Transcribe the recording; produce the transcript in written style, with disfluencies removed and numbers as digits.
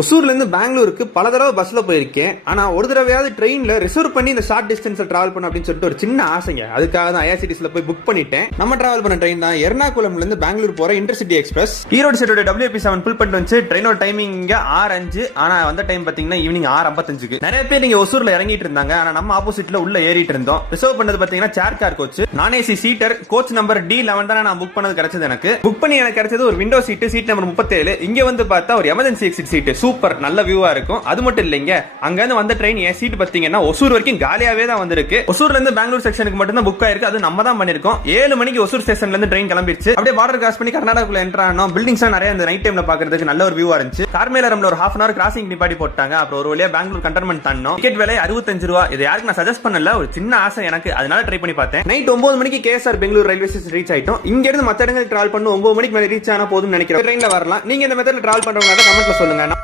ஒசூர்ல இருந்து பெங்களூருக்கு பல தடவை பஸ்ல போயிருக்கேன். ஆனா ஒரு தடவையாவது ட்ரெயின்ல ரிசர்வ் பண்ணி இந்த ஷார்ட் டிஸ்டன்ஸ் டிராவல் பண்ண அப்படின்னு சொல்லிட்டு ஒரு சின்ன ஆசைங்க. அதுக்காக தான் ஐஆர்சிடிசில போய் புக் பண்ணிட்டேன். நம்ம டிராவல் பண்ண ட்ரெயின் தான் எர்ணாகுளம்ல இருந்து பெங்களூர் போற இன்டர்சிட்டி எக்ஸ்பிரஸ். ஈரோடு சைடோட WP7 புல் பண்ணிட்டு வந்து ட்ரெயினோட டைமிங் 6:05. ஆனா வந்த டைம் பாத்தீங்கன்னா ஈவினிங் 6:55. நிறைய பேர் நீங்க ஒசூர்ல இறங்கிட்டு இருந்தாங்க. ஆனா நம்ம ஆப்போசிட்ல உள்ள ஏறிட்டு இருந்தோம். ரிசர்வ் பண்ணது பாத்தீங்கன்னா சேர் கார் கோச், நான் AC seater, coach number D11 தான் நான் புக் பண்ணது. கிடைச்சது எனக்கு புக் பண்ணி எனக்கு கிடைச்சது ஒரு விண்டோ சீட் நம்பர் 37. இங்க வந்து பார்த்தா ஒரு எமர்ஜென்சி எக்ஸிட் சீட், சூப்பர் நல்ல வியூவா இருக்கும். அது மட்டும் இல்லைங்க, அங்க இருந்து வந்த ட்ரெயின் என் சீட் பாத்தீங்கன்னா ஒசூர் வரைக்கும் காலியாவே தான் வந்திருக்கு. ஒசூர்ல இருந்து பெங்களூர் செக்ஷனுக்கு மட்டும் தான் புக் ஆயிருக்கு. அது நம்ம தான் பண்ணிருக்கோம். 7 மணிக்கு ஒசூர் ஸ்டேஷன்ல இருந்து ட்ரெயின் கிளம்பிடுச்சு. அப்படியே பார்டர் கிராஸ் பண்ணி கர்நாடகாக்குள்ள என்டர் ஆனோம். பில்டிங்ஸ் நிறைய இந்த நைட் டைம்ல பாக்குறதுக்கு நல்ல ஒரு வியூவா இருந்துச்சு. கார்மேலரம்ல ஒரு half an hour கிராசிங் நிப்பாட்டி போட்டாங்க. அப்புறம் ஒரு வழியா பெங்களூர் கண்டோன்மெண்ட் தாண்டோம். டிக்கெட் விலை 65 ரூபா. இது யாருக்கு நான் சஜஸ்ட் பண்ணல, ஒரு சின்ன ஆசை எனக்கு, அதனால ட்ரை பண்ணி பார்த்தேன். நைட் 9 மணிக்கு KSR Bangalore railway station reach ஆயிட்டோம். இங்க இருந்து மத்த இடங்களுக்கு டிராவல் பண்ணி 9 மணிக்கு மேல ரீச் ஆனா போதும்னு நினைக்கிறேன். ட்ரெயின்ல வரலாம். நீங்க இந்த மெத்தட்ல டிராவல் பண்றவங்க கமெண்ட்ல சொல்லுங்க.